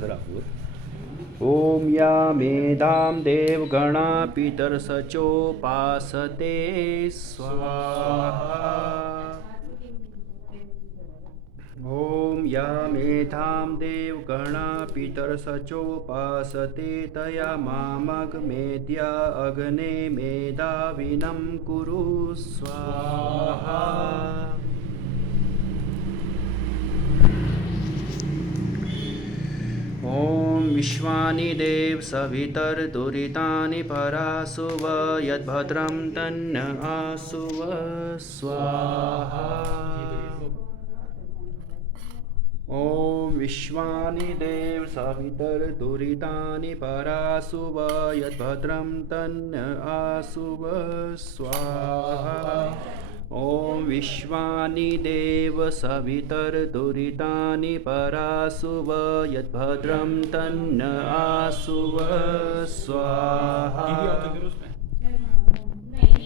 बराबर। ओम या मेधां देवगणा पितरसचोपासते स्वाहा। ओम या मेधां देवगणा पितरसचोपासते तया मामग्मेद्या अग्ने मेधाविनं कुरु स्वाहा। ओम विश्वानि देव सवितर्दुरितानि परासुव यद्भद्रं तन्न आसुव स्वाहा। ओम विश्वानि देव सवितर्दुरितानि परासुव यद्भद्रं तन्न आसुव स्वाहा। ओम विश्वानि देव सवितर्दुरितानि परासुव यद्भद्रं तन्न आसुव स्वाहा।